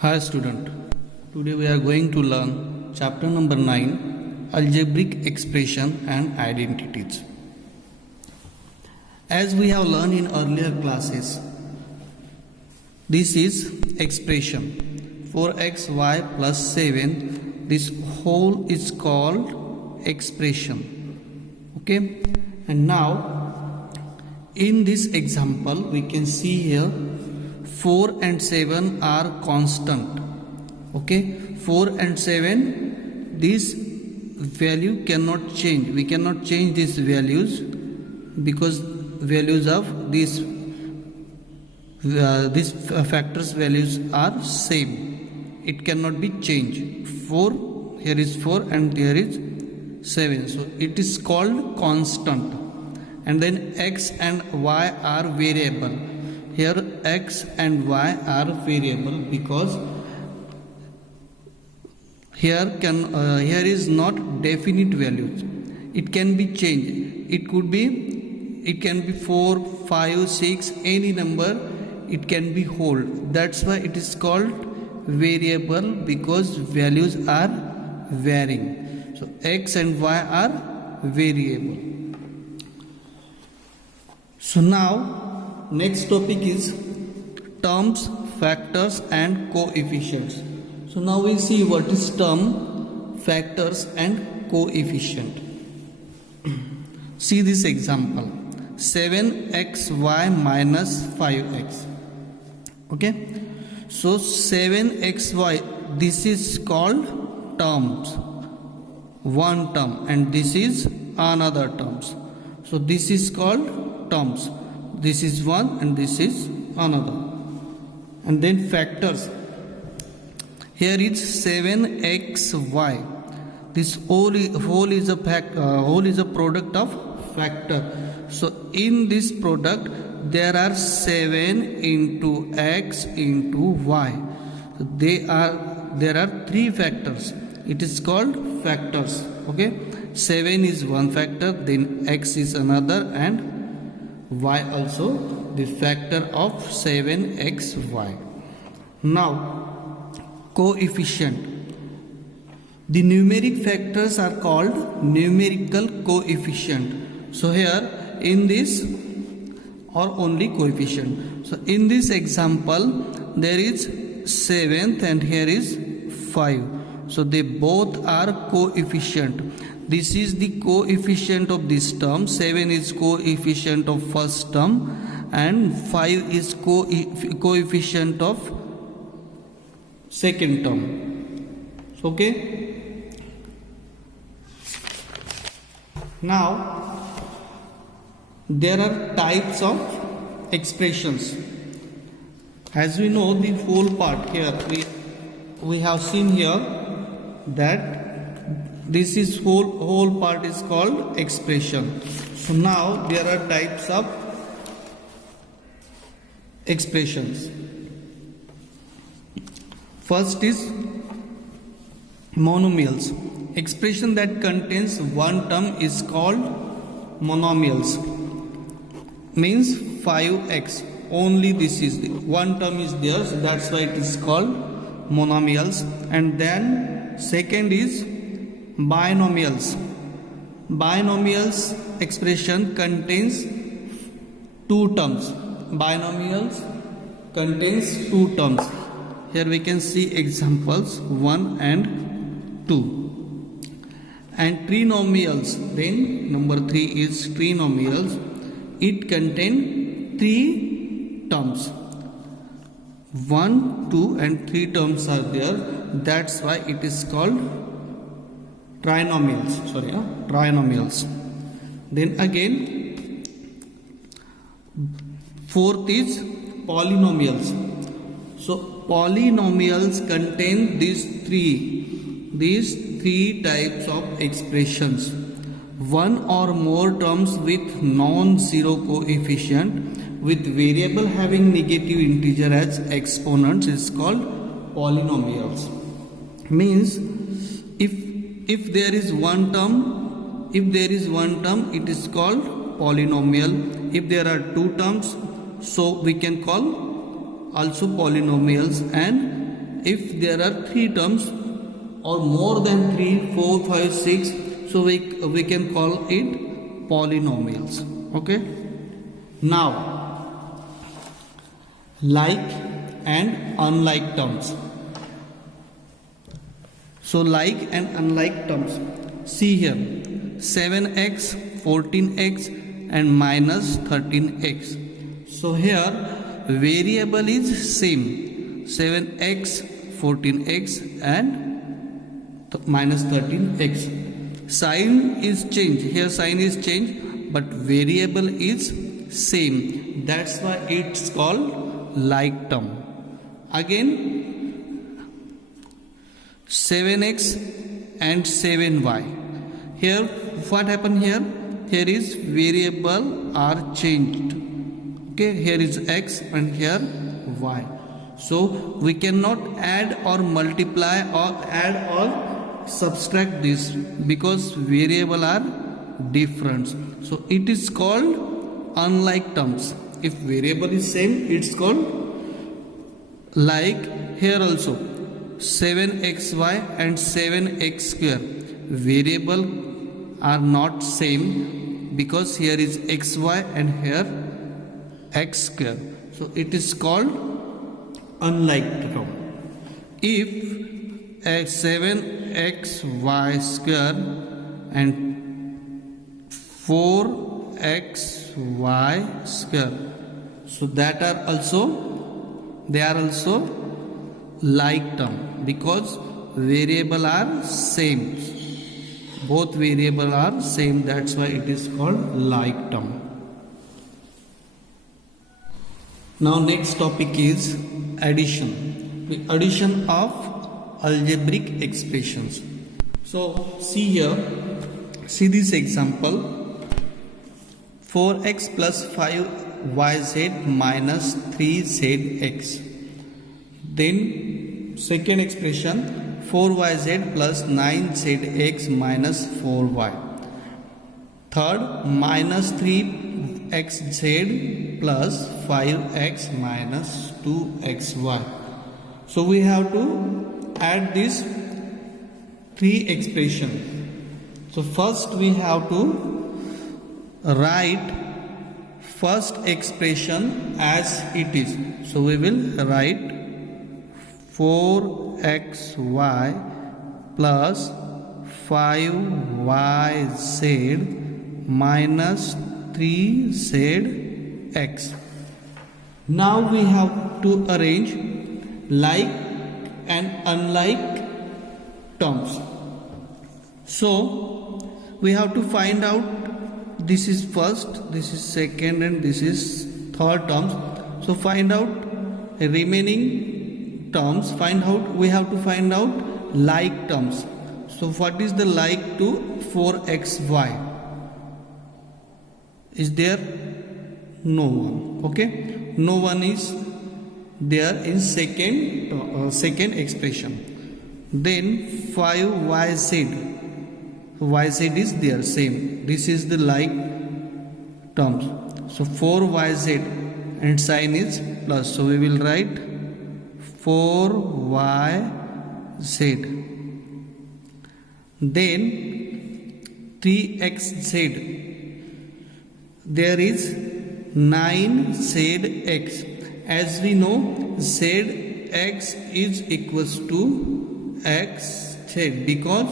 Hi student, today we are going to learn chapter number 9, Algebraic expression and identities. As we have learned in earlier classes, this is expression 4xy plus 7. This whole is called expression. Okay, and now in this example we can see here 4 and 7 are constant. Okay, 4 and 7, this value cannot change. We cannot change these values because values of these factors values are same. It cannot be changed. 4, here is 4 and here is 7. So it is called constant. And then x and y are variable. Here x and y are variable because here is not definite values. It can be changed. It can be 4, 5, 6, any number. It can be whole. That's why it is called variable, because values are varying. So x and y are variable. So now next topic is terms, factors and coefficients. So now we see what is term, factors and coefficient. See this example, 7xy minus 5x. Okay, so 7xy, this is called terms, one term, and this is another terms. So this is called terms. This is one and this is another. And then factors. Here is 7xy. This whole is a product of factor. So in this product there are 7 into x into y. So there are 3 factors. It is called factors. Okay, 7 is one factor, then x is another, and y also the factor of 7xy. Now coefficient. The numeric factors are called numerical coefficient. So here in this or only coefficient. So in this example there is 7th and here is 5. So they both are coefficient. This is the coefficient of this term. 7 is coefficient of first term and 5 is coefficient of second term. Okay. Now there are types of expressions. As we know, the whole part here we have seen here that this is whole part is called expression. So now there are types of expressions. First is monomials. Expression that contains one term is called monomials. Means 5x. Only this is the one term is there, so that's why it is called monomials. And then second is binomials. Binomials expression contains 2 terms. Binomials contains 2 terms. Here we can see examples 1 and 2. And trinomials, then number 3 is trinomials. It contains 3 terms. 1, 2 and 3 terms are there. That's why it is called trinomials. Trinomials. Then again, fourth is polynomials. So polynomials contain these three types of expressions. One or more terms with non-zero coefficient with variable having negative integer as exponents is called polynomials. Means if there is one term, it is called polynomial. If there are 2 terms, so we can call also polynomials, and if there are 3 terms or more than 3, 4, 5, 6, so we can call it polynomials. Okay. Now, like and unlike terms. So like and unlike terms. See here, 7x, 14x and minus 13x. So here variable is same, 7x, 14x and minus 13x. Sign is changed, here sign is changed, but variable is same. That's why it's called like term. Again 7x and 7y. Here what happened here? Here is variable are changed. Okay, here is x and here y. So we cannot add or multiply or add or subtract this because variable are different. So it is called unlike terms. If variable is same, it's called like. Here also 7xy and 7x square variable are not same because here is xy and here x square. So it is called unlike term. If 7xy square and 4xy square, so that are also, they are also like term because variable are same. Both variable are same, that's why it is called like term. Now next topic is addition. The addition of algebraic expressions. So see here, see this example, 4x plus 5yz minus 3zx. Then second expression, 4yz plus 9zx minus 4y. Third, minus 3xz plus 5x minus 2xy. So we have to add these 3 expressions. So first we have to write first expression as it is. So we will write 4xy plus 5yz minus 3zx. Now we have to arrange like and unlike terms. So we have to find out, this is first, this is second and this is third terms. So find out remaining terms, we have to find out like terms. So what is the like to 4xy? Is there? No one. Okay, no one is there in second expression. Then 5yz, yz is there, same. This is the like terms. So 4yz and sign is plus, so we will write 4yz. Then 3xz, there is 9zx. As we know, zx is equals to xz because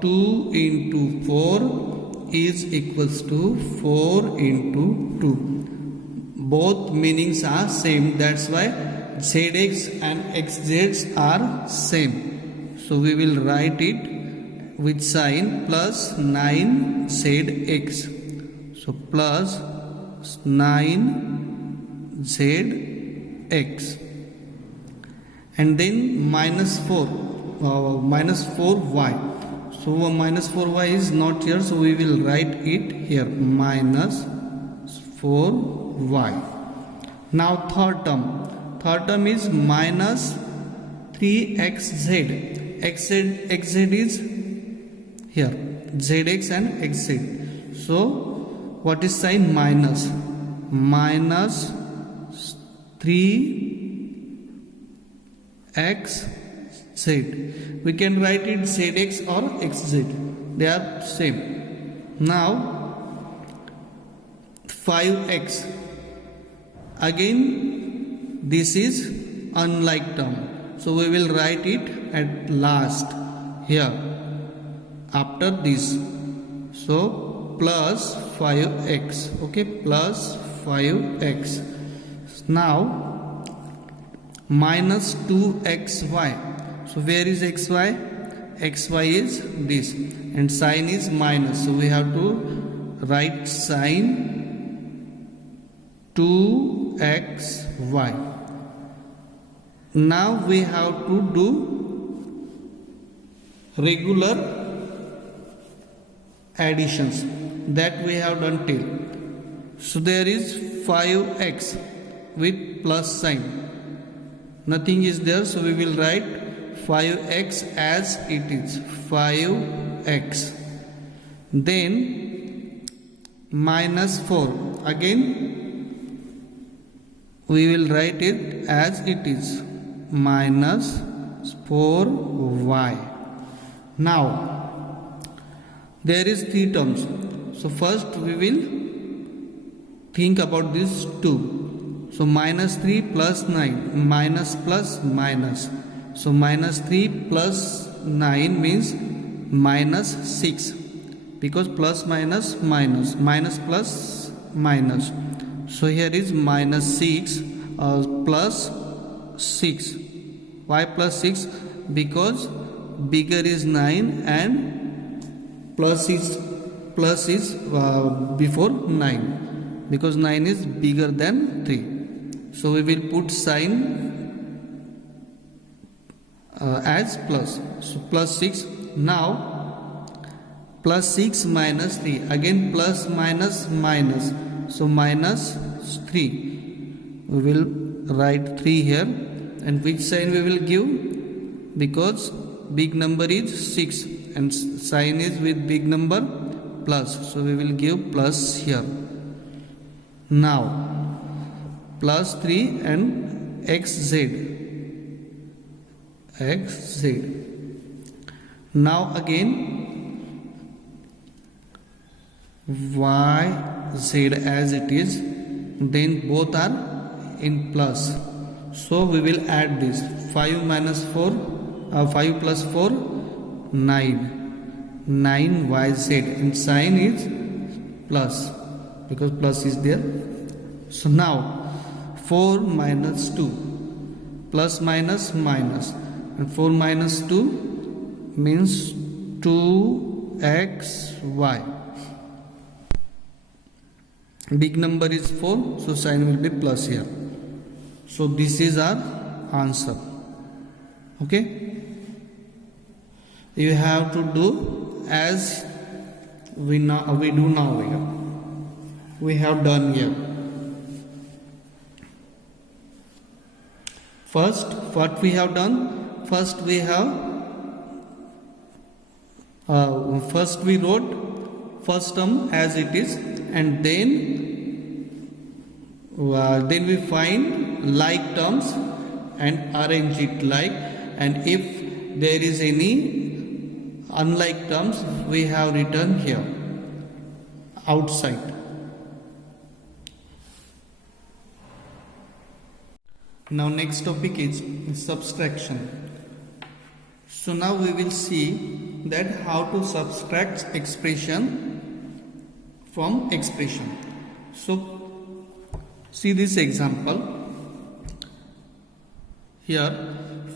2 into 4 is equals to 4 into 2. Both meanings are same, that's why zx and xz are same. So we will write it with sign plus 9zx. So plus 9zx. And then minus 4y. So minus 4y is not here, so we will write it here, minus 4y. Now third term is minus 3xz. xz is here, zx and xz. So what is sign? Minus 3x z. We can write it zx or xz. They are same. Now 5x. Again this is unlike term. So we will write it at last here after this. So plus 5x. Okay, plus 5x. Now minus 2xy. So where is xy? Xy is this and sign is minus. So we have to write sign 2xy. Now we have to do regular additions that we have done till. So there is 5x with plus sign. Nothing is there, so we will write 5x as it is. 5x. Then minus 4. Again we will write it as it is. Minus 4y. Now there is 3 terms. So first we will think about this 2. So minus 3 plus 9. Minus plus minus. So minus 3 plus 9 means minus 6. Because plus minus minus. Minus plus minus. So here is minus 6 plus 6. Why plus 6? Because bigger is 9 and plus is before 9. Because 9 is bigger than 3. So we will put sign as plus. So plus 6. Now plus 6 minus 3. Again plus minus minus. So minus 3. We will write 3 here. And which sign we will give? Because big number is 6 and sign is with big number plus. So we will give plus here. Now plus 3 and xz. Now again yz as it is. Then both are in plus. So we will add this 5 minus 4 5 plus 4 9 9yz and sign is plus because plus is there. So now 4 minus 2 plus minus minus and 4 minus 2 means 2xy. Big number is 4, so sign will be plus here. So this is our answer. Okay, you have to do as we do now here. We have done here. First, what we have done? First we wrote first term as it is, and then we find like terms and arrange it like, and if there is any unlike terms we have written here outside. Now next topic is subtraction. So now we will see that how to subtract expression from expression. So see this example. Here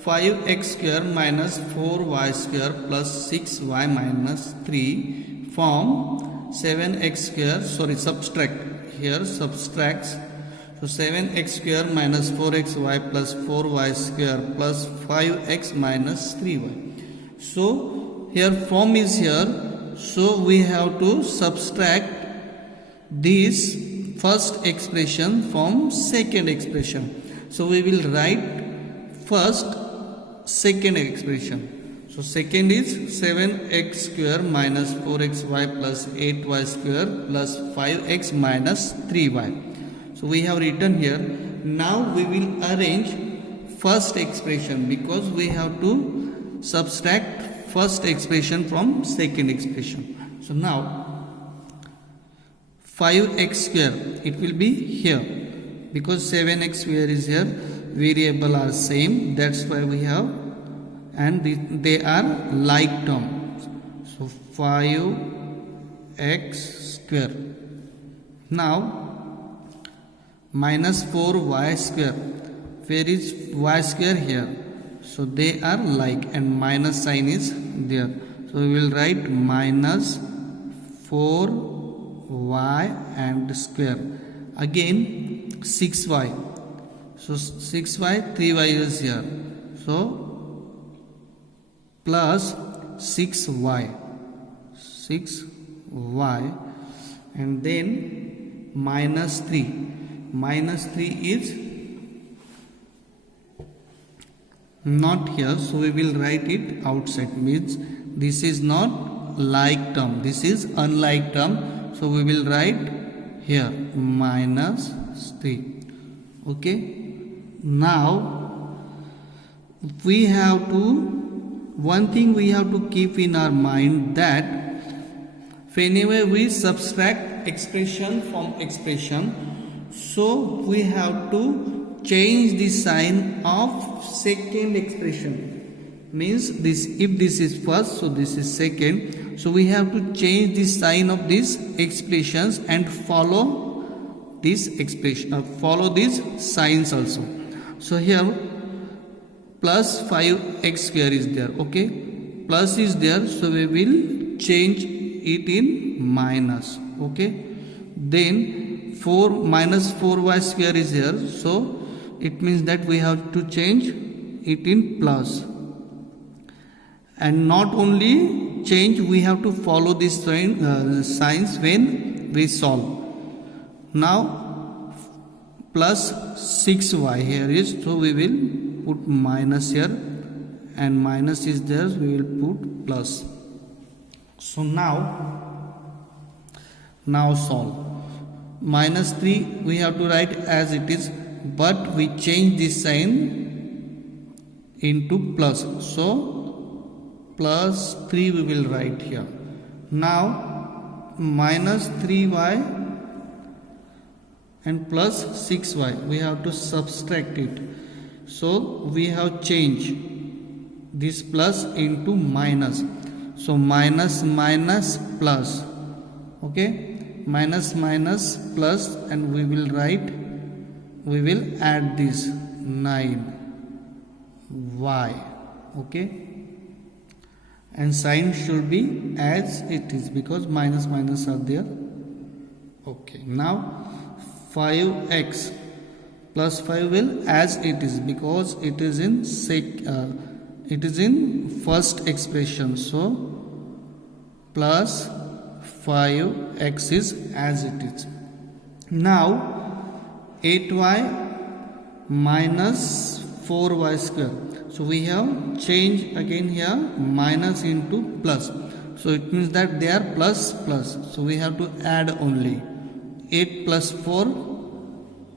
5x square minus 4y square plus 6y minus 3 from 7x square, subtract. Here subtracts. So 7x square minus 4xy plus 4y square plus 5x minus 3y. So here form is here. So we have to subtract this first expression from second expression. So we will write first second expression. So second is 7x square minus 4xy plus 8y square plus 5x minus 3y. So we have written here. Now we will arrange first expression because we have to subtract first expression from second expression. So now 5x square, it will be here because 7x square is here, variable are same, that's why we have, and they are like terms. So 5x square. Now minus 4y square, where is y square? Here. So they are like, and minus sign is there. So we will write minus 4y and square. Again 6y. So 6y, 3y is here. So plus 6y. 6y. And then minus 3. Minus 3 is not here, so we will write it outside, means this is not like term, this is unlike term, so we will write here minus 3. Okay, now we have to, one thing we have to keep in our mind, that whenever we subtract expression from expression, so we have to change the sign of second expression. Means this, if this is first, so this is second, so we have to change the sign of these expressions and follow this expression, follow these signs also. So here plus 5x square is there, okay, plus is there, so we will change it in minus, okay. Then 4 minus 4y square is here, so it means that we have to change it in plus. And not only change, we have to follow this signs when we solve. Now plus 6y here is, so we will put minus here, and minus is there, so we will put plus. So now solve. Minus 3 we have to write as it is, but we change this sign into plus, so plus 3 we will write here. Now minus 3y and plus 6y, we have to subtract it, so we have changed this plus into minus, so minus minus plus, okay, minus minus plus, and we will write, we will add this 9y, okay, and sign should be as it is because minus minus are there, okay. Now 5x plus 5 will as it is because it is in first expression, so plus 5x is as it is. Now 8y minus 4y square, so we have changed again here minus into plus, so it means that they are plus plus, so we have to add only 8 plus 4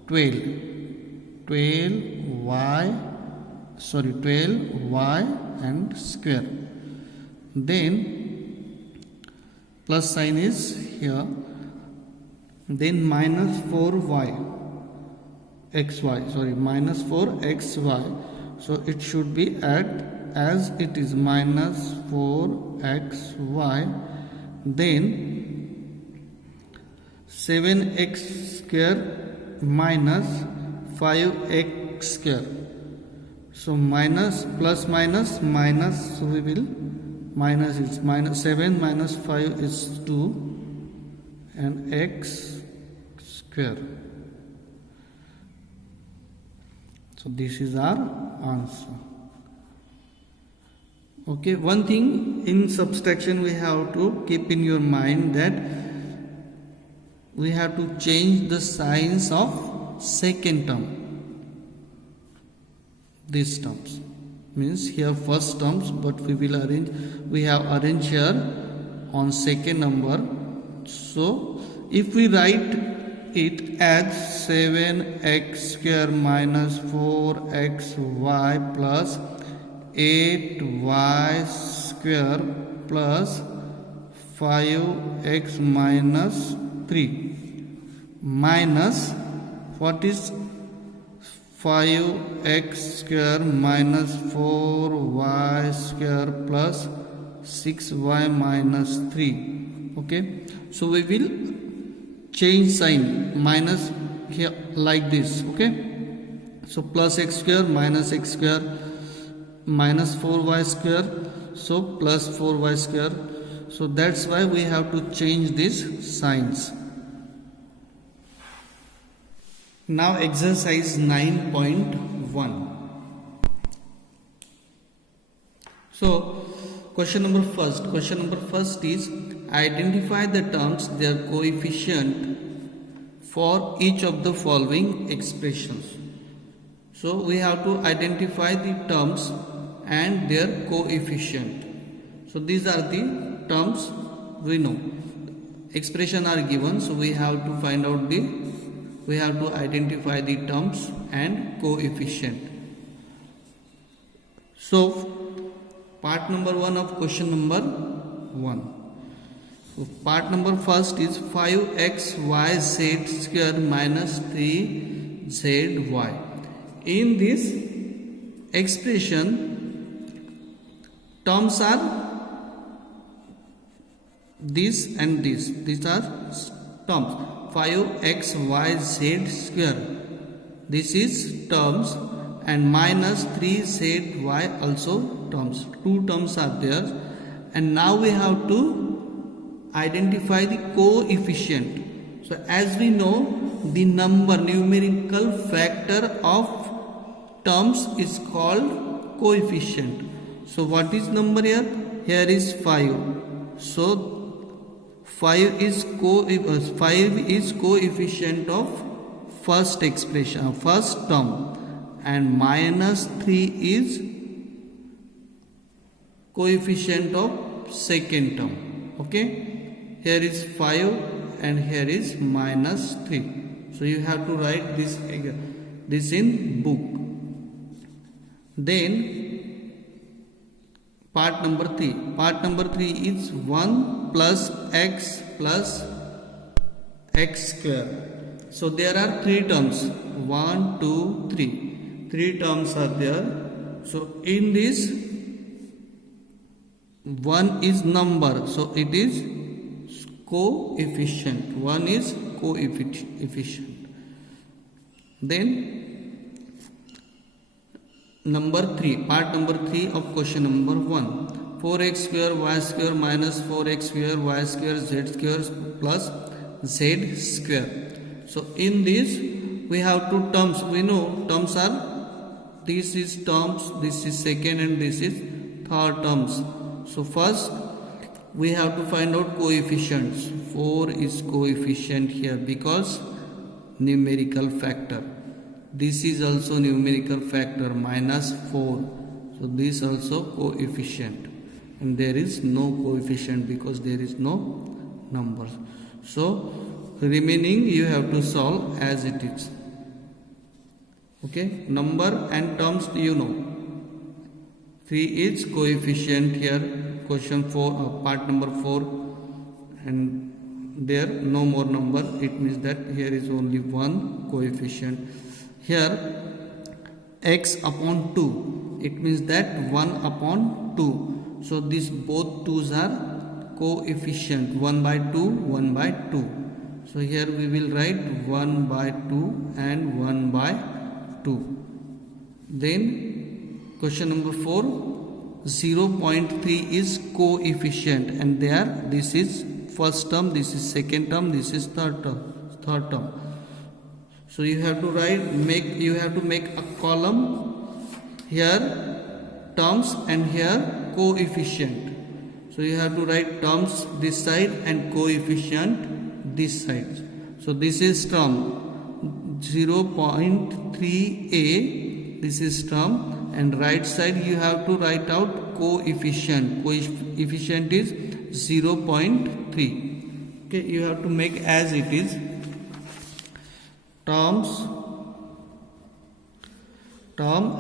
12y and square, then plus sign is here, then minus 4xy, minus 4xy, so it should be as it is, minus 4xy, then 7x square minus 5x square, so minus plus minus minus, so we will minus, is minus 7 minus 5 is 2 and x square. So this is our answer. Okay, one thing in subtraction we have to keep in your mind, that we have to change the signs of second term. These terms means here first terms, but we have arranged here on second number. So if we write it as 7x square minus 4xy plus 8y square plus 5x minus 3 minus what is 5x square minus 4y square plus 6y minus 3. Okay, so we will change sign, minus here like this. Okay, so plus x square minus 4y square, so plus 4y square. So that's why we have to change these signs. Now exercise 9.1. So question number first is identify the terms, their coefficient for each of the following expressions. So we have to identify the terms and their coefficient. So these are the terms we know. Expression are given, so we have to identify the terms and coefficient. So part number 1 of question number 1. So part number first is 5xyz square minus 3zy. In this expression, terms are this and this. These are terms. 5xyz square. This is terms, and minus 3zy also terms. Two terms are there, and now we have to identify the coefficient. So as we know, the numerical factor of terms is called coefficient. So what is number here? Here is 5. So 5 is coefficient of first expression, first term, and minus 3 is coefficient of second term. Okay, here is 5 and here is minus 3. So you have to write this in book. Then part number 3 is 1 plus x square. So there are 3 terms, 1, 2, 3. 3 terms are there. So in this, 1 is number, so it is coefficient. 1 is coefficient. Then part number 3 of question number 1. 4x square y square minus 4x square y square z square plus z square. So in this we have 2 terms. We know terms are, this is terms, this is second, and this is third terms. So first we have to find out coefficients. 4 is coefficient here because numerical factor. This is also numerical factor, minus 4. So this also coefficient, and there is no coefficient because there is no numbers. So remaining you have to solve as it is. Okay, number and terms you know. 3 is coefficient here, question 4, part number 4, and there no more number. It means that here is only one coefficient. Here x upon 2, it means that 1 upon 2. So these both 2's are coefficient, 1 by 2, 1 by 2. So here we will write 1 by 2 and 1 by 2. Then question number 4, 0.3 is coefficient, and there this is first term, this is second term, this is third term. So you have to make a column, here terms and here coefficient. So you have to write terms this side and coefficient this side. So this is term 0.3a, this is term, and right side you have to write out coefficient. Coefficient is 0.3. Okay, you have to make as it is. Term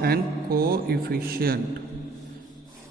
and coefficient.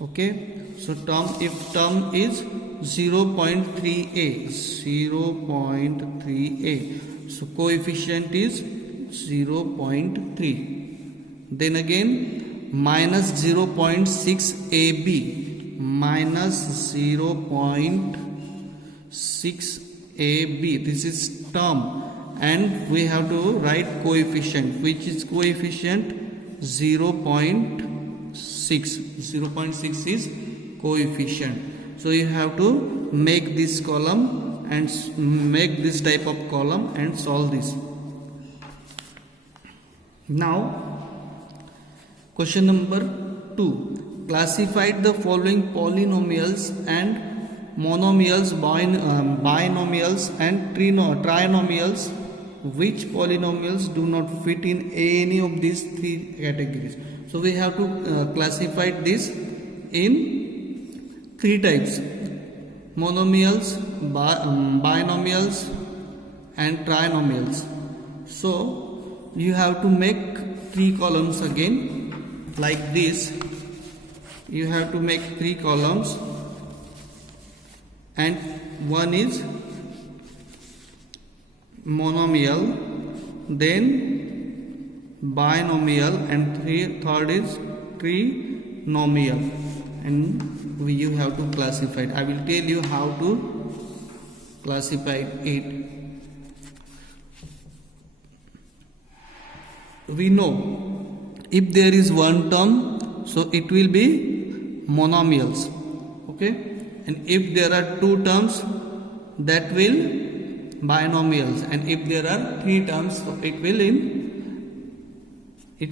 Okay, so if term is 0.3a, 0.3a, so coefficient is 0.3. Then again minus 0.6ab, minus 0.6ab, this is term, and we have to write coefficient, which is coefficient 0.6. 0.6 is coefficient. So you have to make this column and make this type of column and solve this. Now question number 2. Classify the following polynomials and monomials, binomials and trinomials. Which polynomials do not fit in any of these three categories? So we have to classify this in three types: monomials, binomials and trinomials. So you have to make three columns again like this. You have to make three columns, and one is monomial, then binomial, and third is trinomial, and you have to classify it. I will tell you how to classify it. We know if there is one term, so it will be monomials, okay, and if there are two terms, that will binomials, and if there are three terms, so it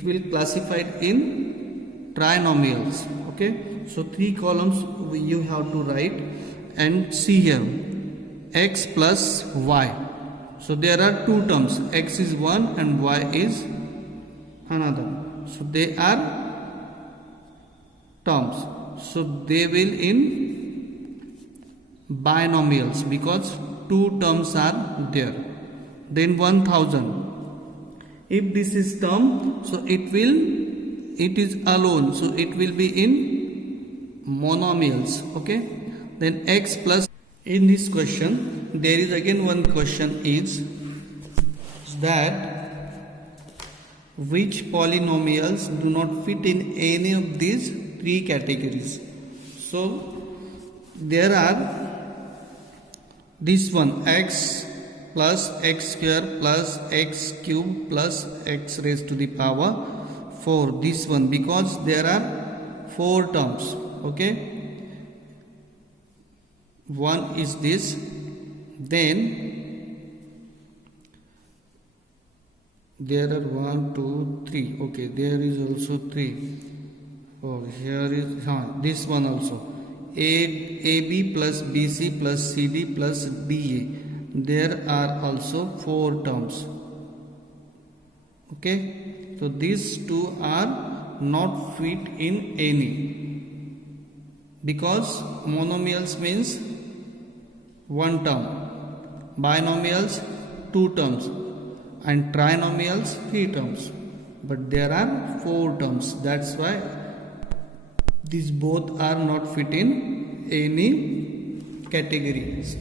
will classified in trinomials. Okay, so three columns you have to write, and see here x plus y. So there are two terms, x is one and y is another, so they are terms, so they will in binomials because two terms are there. Then 1000, if this is term, so it is alone, so it will be in monomials. Okay, then x plus. In this question there is again one question is that which polynomials do not fit in any of these three categories. So there are this one, x plus x square plus x cube plus x raised to the power 4, this one, because there are four terms. Okay, one is this, then there are 1 2 3. Okay, there is also 3. Oh, here is this one also, AB plus BC plus CD plus DA. There are also four terms. Okay, so these two are not fit in any, because monomials means one term, binomials two terms, and trinomials three terms, but there are four terms. That's why these both are not fit in any categories.